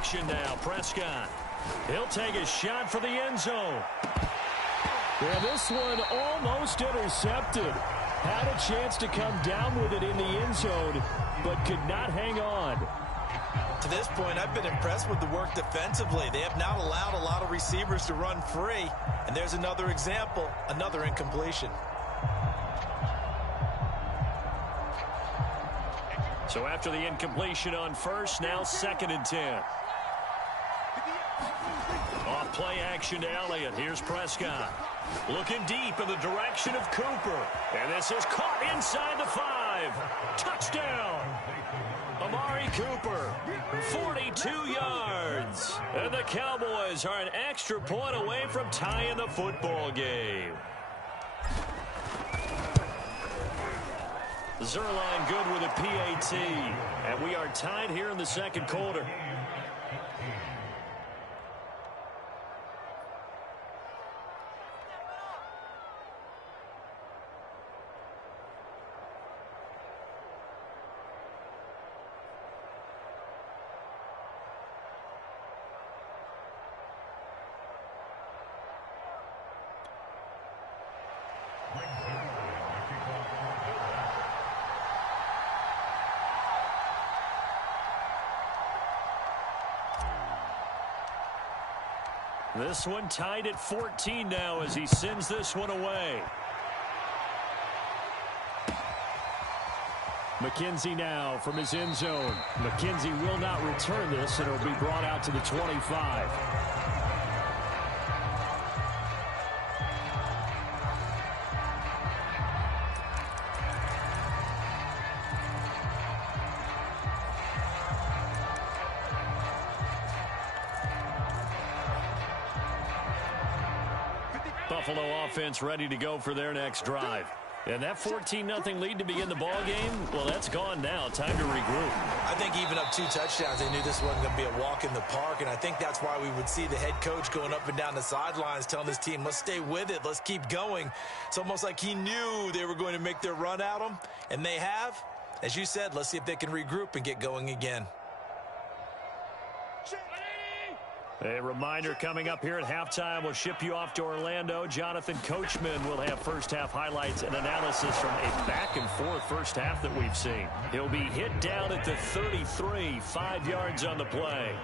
action now. Prescott. He'll take a shot for the end zone. Yeah, this one almost intercepted. Had a chance to come down with it in the end zone, but could not hang on. To this point, I've been impressed with the work defensively. They have not allowed a lot of receivers to run free. And there's another example, another incompletion. So after the incompletion on first, now 2nd and 10. Off play action to Elliott. Here's Prescott. Looking deep in the direction of Cooper. And this is caught inside the 5. Touchdown. Amari Cooper, 42 yards. And the Cowboys are an extra point away from tying the football game. Zerline good with a PAT. And we are tied here in the second quarter. This one tied at 14 now as he sends this one away. McKenzie now from his end zone. McKenzie will not return this, and it'll be brought out to the 25. Buffalo offense ready to go for their next drive. And that 14-0 lead to begin the ball game, well, that's gone now. Time to regroup. I think even up 2 touchdowns, they knew this wasn't going to be a walk in the park, and I think that's why we would see the head coach going up and down the sidelines telling his team, let's stay with it, let's keep going. It's almost like he knew they were going to make their run at him, and they have. As you said, let's see if they can regroup and get going again. A reminder coming up here at halftime. We'll ship you off to Orlando. Jonathan Coachman will have first-half highlights and analysis from a back-and-forth first half that we've seen. He'll be hit down at the 33, 5 yards on the play.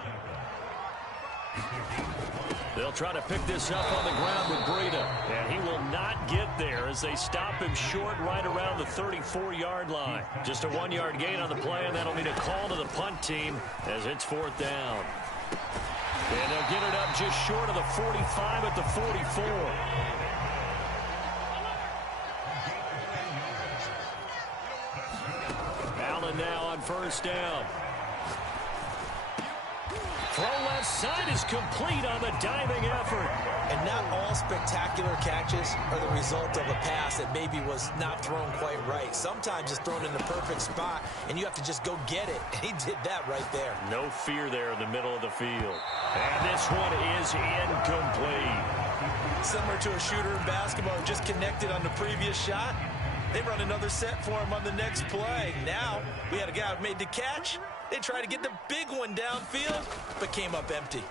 They'll try to pick this up on the ground with Breida, and he will not get there as they stop him short right around the 34-yard line. Just a 1-yard gain on the play, and that'll mean a call to the punt team as it's 4th down. And they'll get it up just short of the 45 at the 44. Allen now on first down. Throw left side is complete on the diving effort. And not all spectacular catches are the result of a pass that maybe was not thrown quite right. Sometimes it's thrown in the perfect spot, and you have to just go get it. And he did that right there. No fear there in the middle of the field. And this one is incomplete. Similar to a shooter in basketball who just connected on the previous shot. They run another set for him on the next play. Now, we had a guy who made the catch. They tried to get the big one downfield, but came up empty.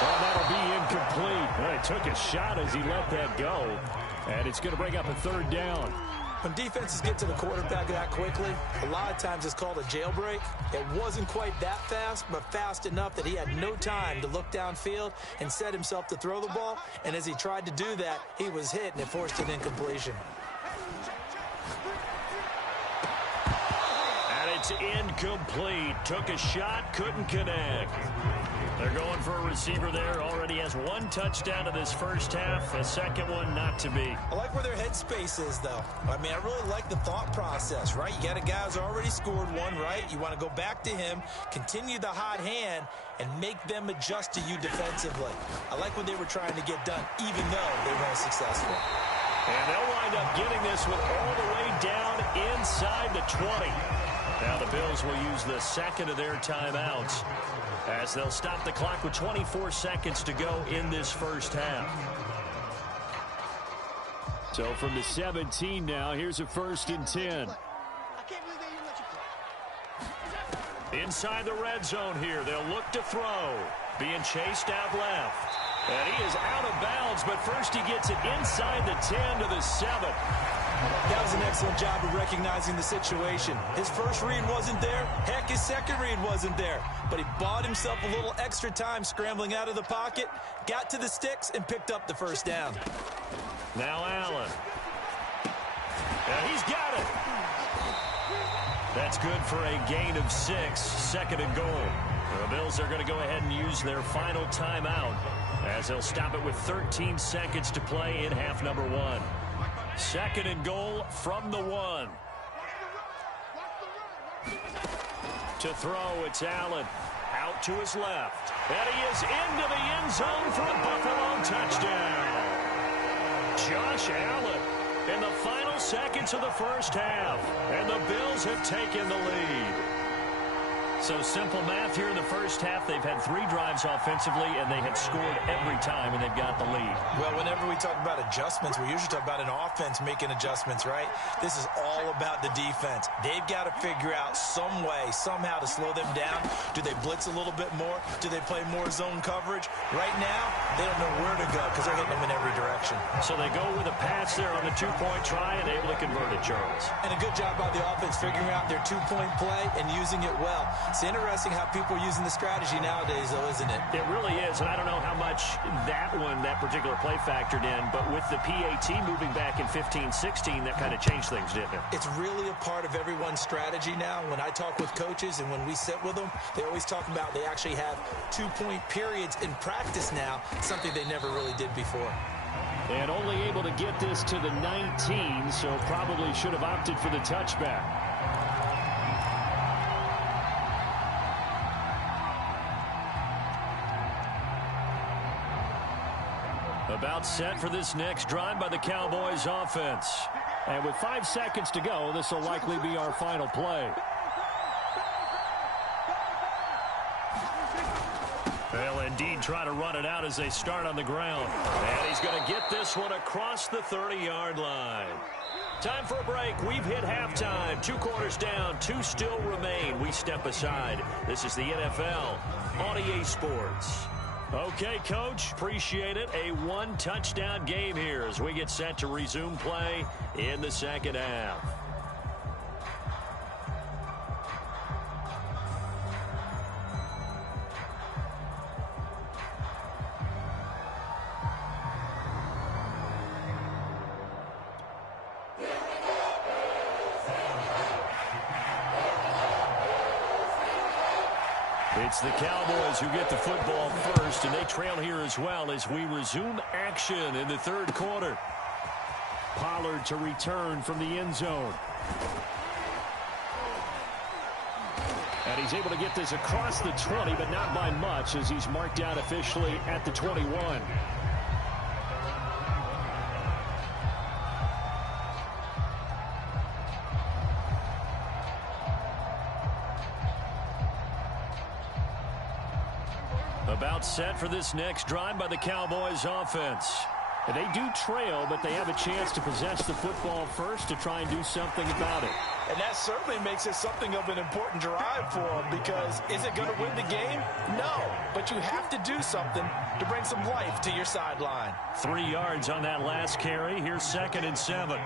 Well, that'll be incomplete. Well, he took a shot as he let that go. And it's going to bring up a 3rd down. When defenses get to the quarterback that quickly, a lot of times it's called a jailbreak. It wasn't quite that fast, but fast enough that he had no time to look downfield and set himself to throw the ball. And as he tried to do that, he was hit, and it forced an incompletion. And it's incomplete. Took a shot, couldn't connect. They're going for a receiver there. Already has 1 touchdown in this first half. A second one not to be. I like where their headspace is, though. I mean, I really like the thought process, right? You got a guy who's already scored 1, right? You want to go back to him, continue the hot hand, and make them adjust to you defensively. I like what they were trying to get done, even though they weren't successful. And they'll wind up getting this one all the way down inside the 20. Now the Bills will use the second of their timeouts as they'll stop the clock with 24 seconds to go in this first half. So from the 17 now, here's a 1st and 10. Inside the red zone here, they'll look to throw. Being chased out left. And he is out of bounds, but first he gets it inside the 10 to the 7. That was an excellent job of recognizing the situation. His first read wasn't there. Heck, his second read wasn't there. But he bought himself a little extra time scrambling out of the pocket, got to the sticks, and picked up the first down. Now Allen. And he's got it. That's good for a gain of 6, second and goal. The Bills are going to go ahead and use their final timeout as they'll stop it with 13 seconds to play in half number 1. Second and goal from the 1. To throw, it's Allen. Out to his left. And he is into the end zone for a Buffalo touchdown. Josh Allen in the final seconds of the first half. And the Bills have taken the lead. So simple math here in the first half. They've had 3 drives offensively, and they have scored every time, and they've got the lead. Well, whenever we talk about adjustments, we usually talk about an offense making adjustments, right? This is all about the defense. They've got to figure out some way, somehow to slow them down. Do they blitz a little bit more? Do they play more zone coverage? Right now, they don't know where to go because they're hitting them in every direction. So they go with a pass there on the 2-point try and able to convert it, Charles. And a good job by the offense figuring out their 2-point play and using it well. It's interesting how people are using the strategy nowadays, though, isn't it? It really is, and I don't know how much that particular play factored in, but with the PAT moving back in 15-16, that kind of changed things, didn't it? It's really a part of everyone's strategy now. When I talk with coaches and when we sit with them, they always talk about they actually have 2-point periods in practice now, something they never really did before. And only able to get this to the 19, so probably should have opted for the touchback. About set for this next drive by the Cowboys offense. And with 5 seconds to go, this will likely be our final play. They'll indeed try to run it out as they start on the ground. And he's going to get this one across the 30-yard line. Time for a break. We've hit halftime. 2 quarters down. 2 still remain. We step aside. This is the NFL on EA Sports. Okay, Coach, appreciate it. A 1-touchdown game here as we get set to resume play in the second half. It's the Cowboys who get the football first, and they trail here as well as we resume action in the third quarter. Pollard to return from the end zone. And he's able to get this across the 20, but not by much as he's marked down officially at the 21. About set for this next drive by the Cowboys offense. And they do trail, but they have a chance to possess the football first to try and do something about it. And that certainly makes it something of an important drive for them, because is it going to win the game? No, but you have to do something to bring some life to your sideline. 3 yards on that last carry. Here's 2nd and 7.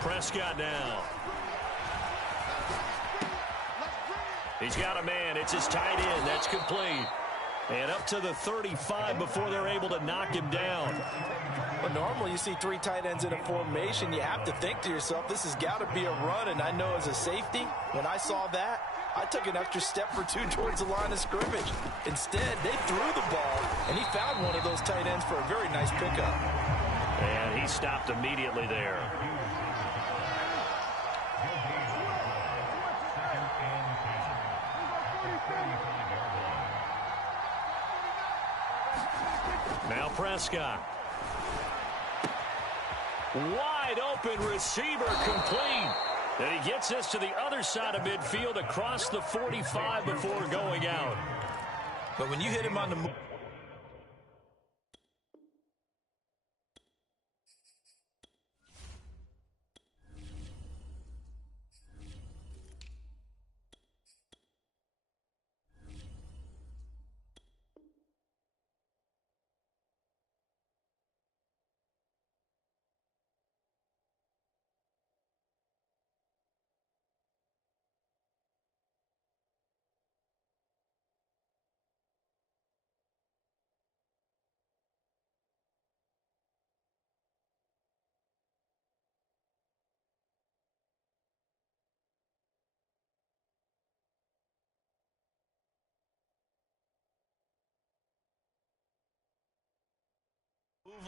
Prescott now. He's got a man. It's his tight end. That's complete. And up to the 35 before they're able to knock him down. But normally you see 3 tight ends in a formation. You have to think to yourself, this has got to be a run. And I know as a safety, when I saw that, I took an extra step or 2 towards the line of scrimmage. Instead, they threw the ball, and he found one of those tight ends for a very nice pickup. And he stopped immediately there. Now Prescott. Wide open receiver complete. And he gets us to the other side of midfield across the 45 before going out. But when you hit him on the move,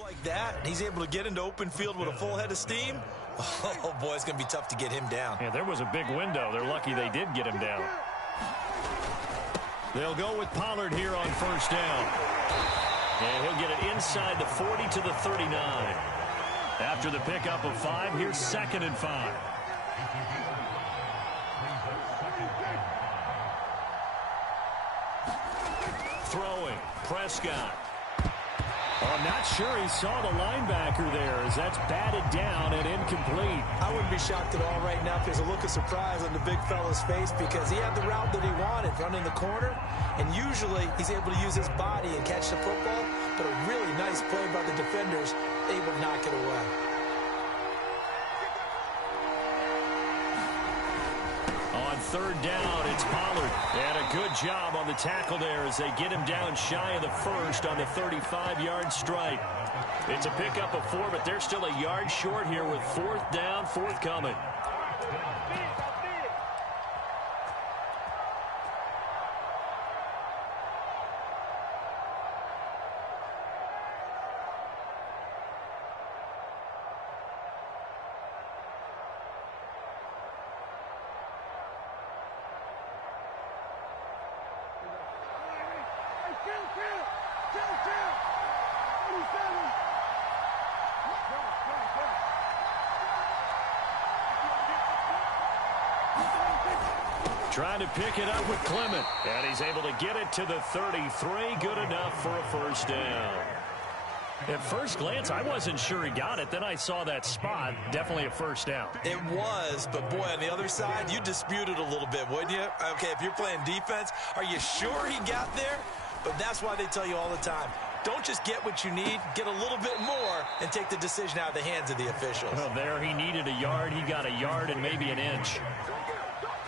like that, he's able to get into open field with a full head of steam. Oh, boy, it's going to be tough to get him down. Yeah, there was a big window. They're lucky they did get him down. They'll go with Pollard here on first down. And he'll get it inside the 40 to the 39. After the pickup of 5, here's 2nd and 5. Throwing, Prescott. Oh, I'm not sure he saw the linebacker there as that's batted down and incomplete. I wouldn't be shocked at all right now if there's a look of surprise on the big fella's face because he had the route that he wanted, running the corner, and usually he's able to use his body and catch the football, but a really nice play by the defenders, able to knock it away. On 3rd down, it's Pollard. And a good job on the tackle there as they get him down shy of the 1st on the 35-yard stripe. It's a pickup of 4, but they're still a yard short here with 4th down forthcoming. Trying to pick it up with Clement. And he's able to get it to the 33. Good enough for a first down. At first glance, I wasn't sure he got it. Then I saw that spot. Definitely a first down. It was, but boy, on the other side, you disputed a little bit, wouldn't you? Okay, if you're playing defense, are you sure he got there? But that's why they tell you all the time, don't just get what you need, get a little bit more, and take the decision out of the hands of the officials. Well, there he needed a yard. He got a yard and maybe an inch.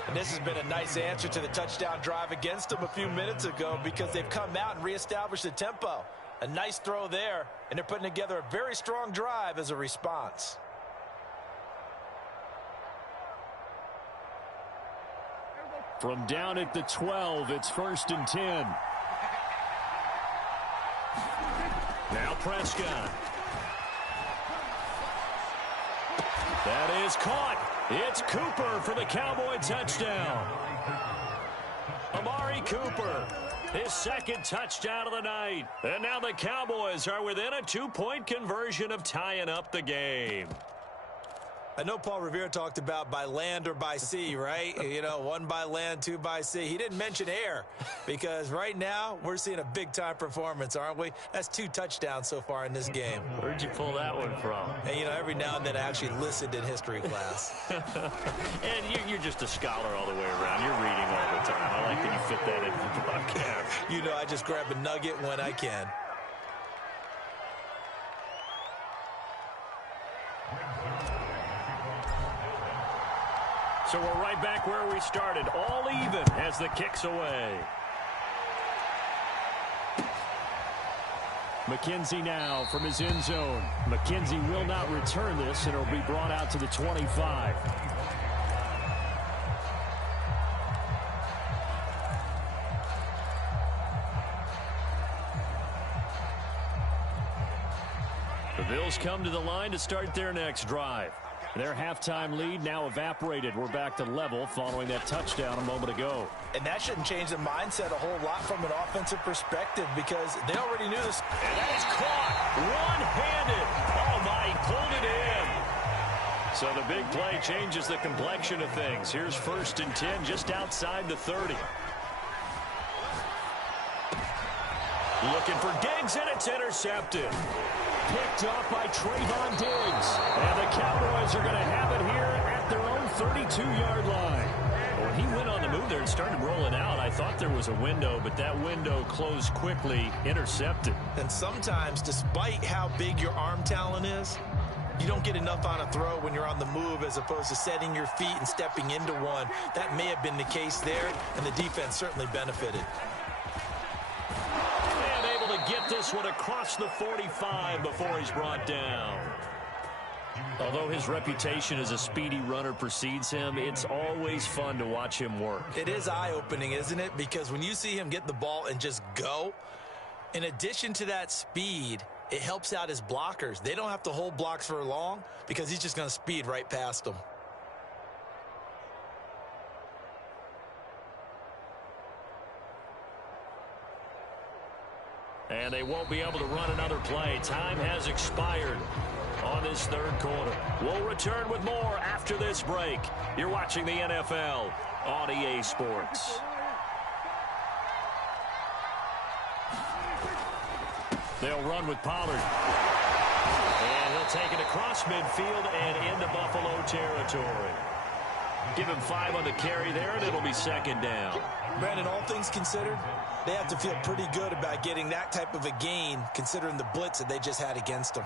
And this has been a nice answer to the touchdown drive against them a few minutes ago because they've come out and reestablished the tempo. A nice throw there, and they're putting together a very strong drive as a response. From down at the 12, it's 1st and 10. Now Prescott. That is caught. It's Cooper for the Cowboy touchdown. Amari Cooper, his 2nd touchdown of the night. And now the Cowboys are within a 2-point conversion of tying up the game. I know Paul Revere talked about by land or by sea, right? You know, 1 by land, 2 by sea. He didn't mention air because right now we're seeing a big-time performance, aren't we? That's 2 touchdowns so far in this game. Where'd you pull that one from? And, you know, every now and then I actually listened in history class. And you're just a scholar all the way around. You're reading all the time. I like that you fit that in the broadcast. You know, I just grab a nugget when I can. So we're right back where we started, all even as the kick's away. McKenzie now from his end zone. McKenzie will not return this, and it'll be brought out to the 25. The Bills come to the line to start their next drive. Their halftime lead now evaporated. We're back to level following that touchdown a moment ago. And that shouldn't change the mindset a whole lot from an offensive perspective because they already knew this. And that is caught one-handed. Oh, my, he pulled it in. So the big play changes the complexion of things. Here's 1st and 10 just outside the 30. Looking for Diggs, and it's intercepted. Picked off by Trayvon Diggs. And the Cowboys are going to have it here at their own 32-yard line. When he went on the move there and started rolling out, I thought there was a window, but that window closed quickly, intercepted. And sometimes, despite how big your arm talent is, you don't get enough on a throw when you're on the move as opposed to setting your feet and stepping into one. That may have been the case there, and the defense certainly benefited. Get this one across the 45 before he's brought down. Although his reputation as a speedy runner precedes him, it's always fun to watch him work. It is eye-opening, isn't it? Because when you see him get the ball and just go, in addition to that speed, it helps out his blockers. They don't have to hold blocks for long because he's just going to speed right past them. And they won't be able to run another play. Time has expired on this third quarter. We'll return with more after this break. You're watching the NFL on EA Sports. They'll run with Pollard. And he'll take it across midfield and into Buffalo territory. Give him 5 on the carry there, and it'll be second down. Brandon, all things considered, they have to feel pretty good about getting that type of a gain, considering the blitz that they just had against them.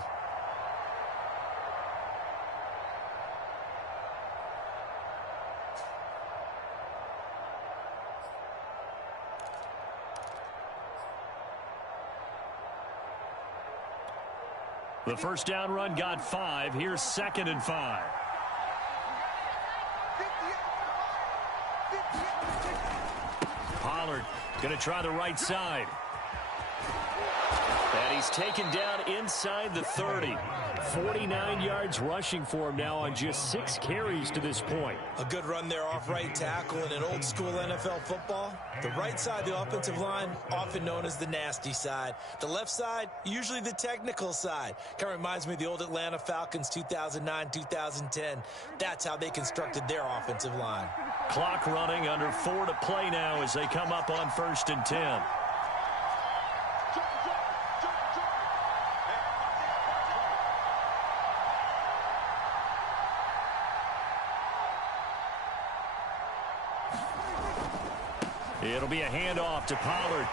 The first down run got 5. Here's 2nd and 5. Pollard going to try the right side. And he's taken down inside the 30. 49 yards rushing for him now on just 6 carries to this point. A good run there off right tackle in an old school NFL football. The right side of the offensive line, often known as the nasty side. The left side, usually the technical side. Kind of reminds me of the old Atlanta Falcons 2009-2010. That's how they constructed their offensive line. Clock running, under 4 to play now as they come up on 1st and 10. It'll be a handoff to Pollard.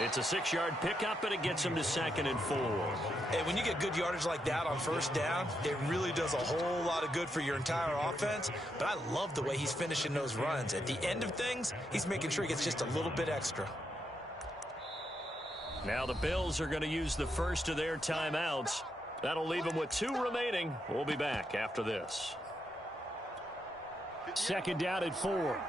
It's a 6-yard pickup, and it gets him to 2nd and 4. Hey, when you get good yardage like that on first down, it really does a whole lot of good for your entire offense. But I love the way he's finishing those runs. At the end of things, he's making sure he gets just a little bit extra. Now the Bills are going to use the first of their timeouts. That'll leave them with 2 remaining. We'll be back after this. 2nd down at 4.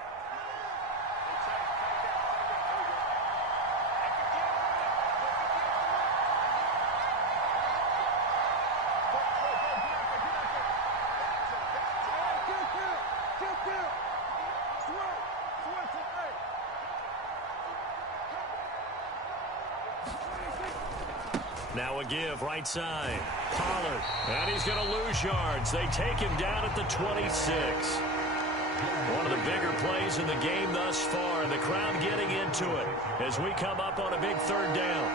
Now a give right side. Pollard. And he's going to lose yards. They take him down at the 26. One of the bigger plays in the game thus far, and the crowd getting into it as we come up on a big 3rd down.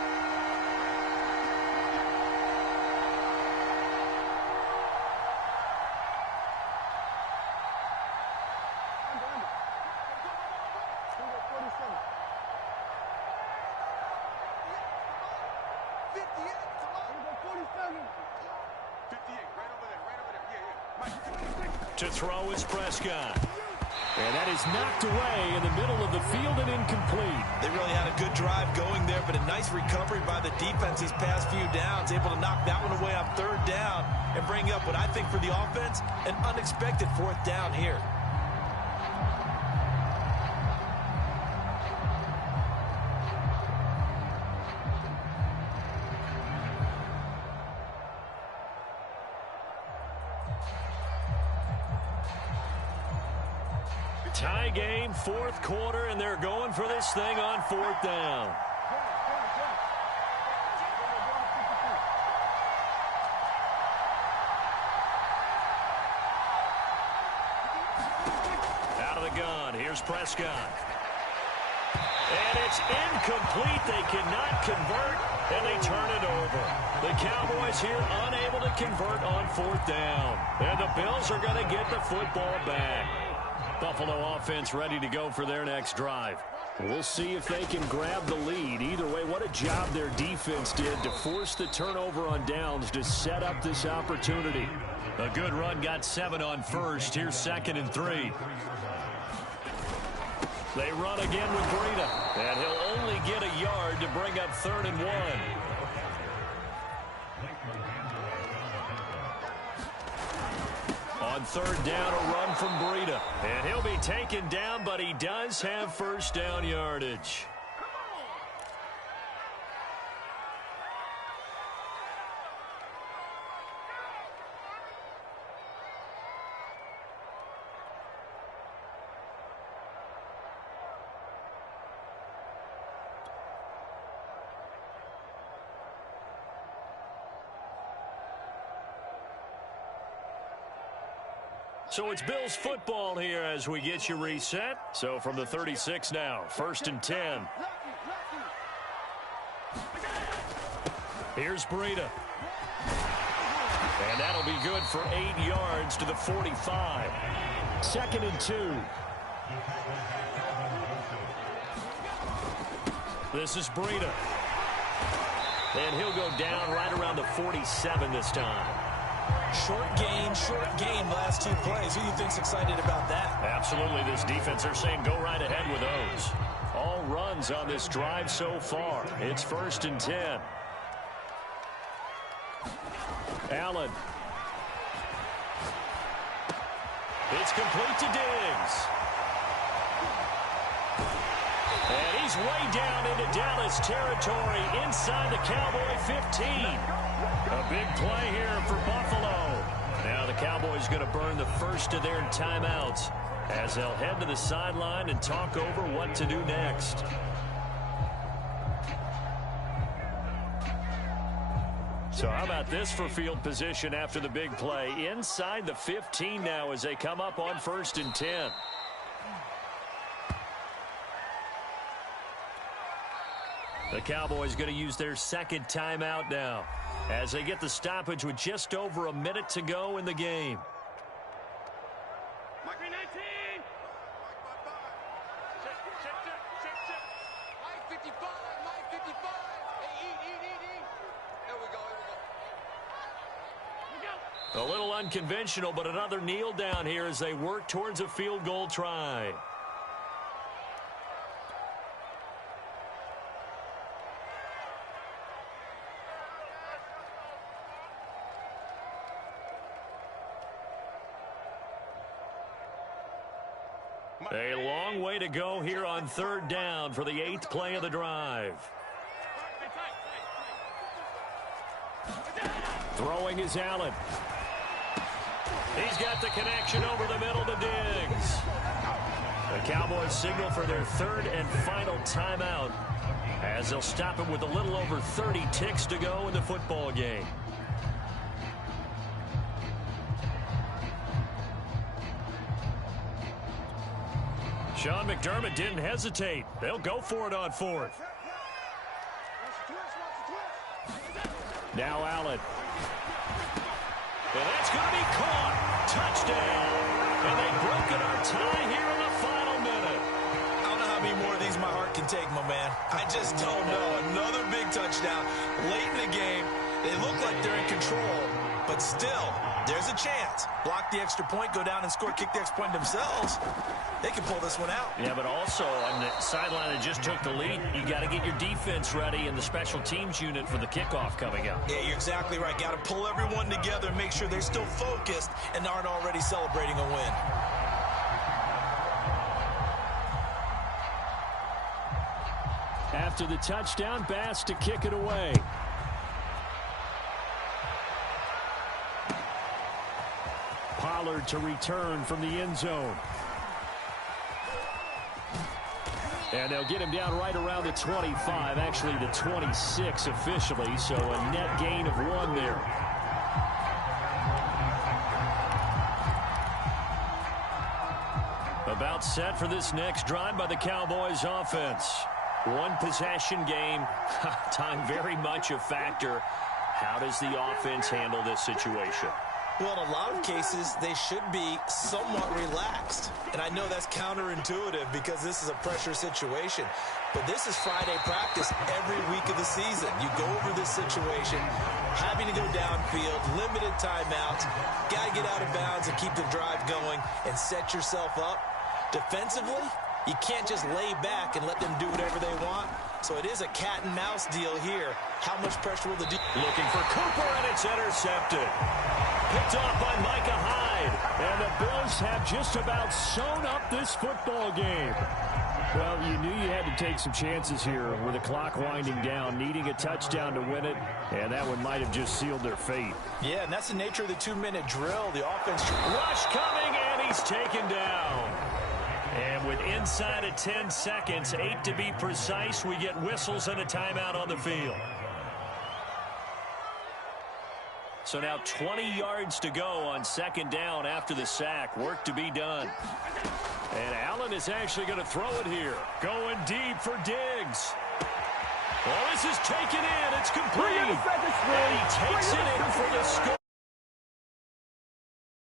To throw is Prescott. And that is knocked away in the middle of the field and incomplete. They really had a good drive going there, but a nice recovery by the defense these past few downs, able to knock that one away on 3rd down and bring up what I think for the offense, an unexpected 4th down here. Tie game, 4th quarter, and they're going for this thing on 4th down. Out of the gun, here's Prescott. And it's incomplete. They cannot convert, and they turn it over. The Cowboys here unable to convert on 4th down. And the Bills are going to get the football back. Buffalo offense ready to go for their next drive. We'll see if they can grab the lead. Either way, what a job their defense did to force the turnover on downs to set up this opportunity. A good run got 7 on 1st. Here's 2nd and 3. They run again with Breida, and he'll only get a yard to bring up 3rd and 1. On 3rd down, a run from Breida. And he'll be taken down, but he does have 1st down yardage. So it's Bills football here as we get you reset. So from the 36 now, 1st and 10. Here's Breida. And that'll be good for 8 yards to the 45. 2nd and 2. This is Breida. And he'll go down right around the 47 this time. Short gain last 2 plays. Who do you think's excited about that? Absolutely. This defense, they're saying go right ahead with those. All runs on this drive so far. It's 1st and 10. Allen. It's complete to Diggs. And he's way down into Dallas territory inside the Cowboy 15. A big play here for Buffalo. Now the Cowboys going to burn the first of their timeouts as they'll head to the sideline and talk over what to do next. So how about this for field position after the big play? Inside the 15 now as they come up on 1st and 10. The Cowboys going to use their 2nd timeout now as they get the stoppage with just over a minute to go in the game. Mark me 19. Mike 55. Mike 55. Hey, eat. There we go. A little unconventional, but another kneel down here as they work towards a field goal try. A long way to go here on 3rd down for the 8th play of the drive. Throwing is Allen. He's got the connection over the middle to Diggs. The Cowboys signal for their 3rd and final timeout as they'll stop it with a little over 30 ticks to go in the football game. Sean McDermott didn't hesitate. They'll go for it on 4th. Now Allen. And that's going to be caught. Touchdown. And they've broken our tie here in the final minute. I don't know how many more of these my heart can take, my man. I just don't know. Another big touchdown late in the game. They look like they're in control, but still, there's a chance. Block the extra point, go down and score, kick the extra point themselves. They can pull this one out. Yeah, but also on the sideline that just took the lead, you got to get your defense ready and the special teams unit for the kickoff coming up. Yeah, you're exactly right. Got to pull everyone together and make sure they're still focused and aren't already celebrating a win. After the touchdown, Bass to kick it away. Pollard to return from the end zone. And they'll get him down right around the 25, actually the 26 officially, so a net gain of 1 there. About set for this next drive by the Cowboys offense. 1 possession game, time very much a factor. How does the offense handle this situation? Well, in a lot of cases, they should be somewhat relaxed. And I know that's counterintuitive because this is a pressure situation. But this is Friday practice every week of the season. You go over this situation, having to go downfield, limited timeouts, got to get out of bounds and keep the drive going and set yourself up. Defensively, you can't just lay back and let them do whatever they want. So it is a cat and mouse deal here. How much pressure will the defense? Looking for Cooper, and it's intercepted. Picked off by Micah Hyde. And the Bills have just about sewn up this football game. Well, you knew you had to take some chances here with the clock winding down, needing a touchdown to win it, and that one might have just sealed their fate. Yeah, and that's the nature of the 2-minute drill. The offense... Rush coming, and he's taken down. And with inside of 10 seconds, 8 to be precise, we get whistles and a timeout on the field. So now 20 yards to go on second down after the sack. Work to be done. And Allen is actually going to throw it here. Going deep for Diggs. Well, this is taken in. It's complete. And he takes it in for the score.